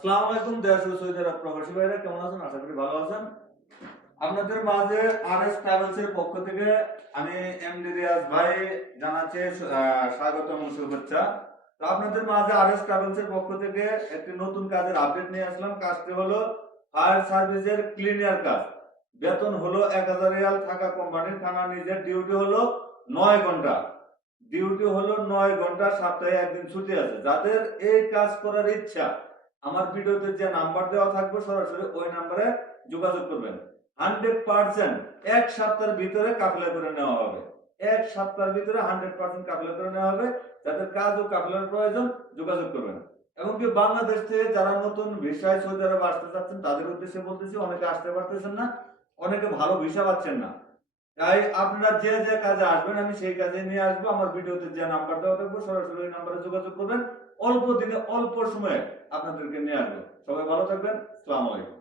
আসসালামু আলাইকুম দেশ ও সৌদি আরব প্রবাসী ভাইরা কেমন আছেন? আশা করি ভালো আছেন। আপনাদের মাঝে আরএস ট্রাভেলস এর পক্ষ থেকে আমি এমডি রিয়াজ ভাই জানাচ্ছি স্বাগতম ও শুভেচ্ছা। তো আপনাদের মাঝে আরএস ট্রাভেলস এর পক্ষ থেকে একটি নতুন কাজের আপডেট নিয়ে আসলাম। কাজটি হলো ফায়ার সার্ভিসের ক্লিনার কাজ। বেতন হলো 1000 রিয়াল, থাকা কোম্পানির, খানা নিজের, ডিউটি হলো 9 ঘন্টা। সপ্তাহে একদিন ছুটি আছে। যাদের এই কাজ করার ইচ্ছা আমার ভিডিওতে যে নাম্বার দেওয়া থাকবে সরাসরি ওই নাম্বারে যোগাযোগ করবেন। 100% এক সপ্তাহের ভিতরে কাফেলা করে নেওয়া হবে। এক সপ্তাহের ভিতরে 100% কাফেলা করে নেওয়া হবে। যাদের কাজ ও কাফেলার প্রয়োজন যোগাযোগ করবেন। এমনকি বাংলাদেশ থেকে যারা নতুন ভিসায় সৌদি আরবে আসতে চাচ্ছেন তাদের উদ্দেশ্যে বলতেছি, অনেকে আসতে পারতেছেন না, অনেকে ভালো ভিসা পাচ্ছেন না। তাই আপনারা যে যে কাজে আসবেন আমি সেই কাজে নিয়ে আসবো। আমার ভিডিওতে যে নাম্বার দেওয়া থাকবে সরাসরি ওই নাম্বারে যোগাযোগ করবেন। অল্প দিনে অল্প সময়ে আপনাদেরকে নিয়ে আসবো। সবাই ভালো থাকবেন। আসসালামু আলাইকুম।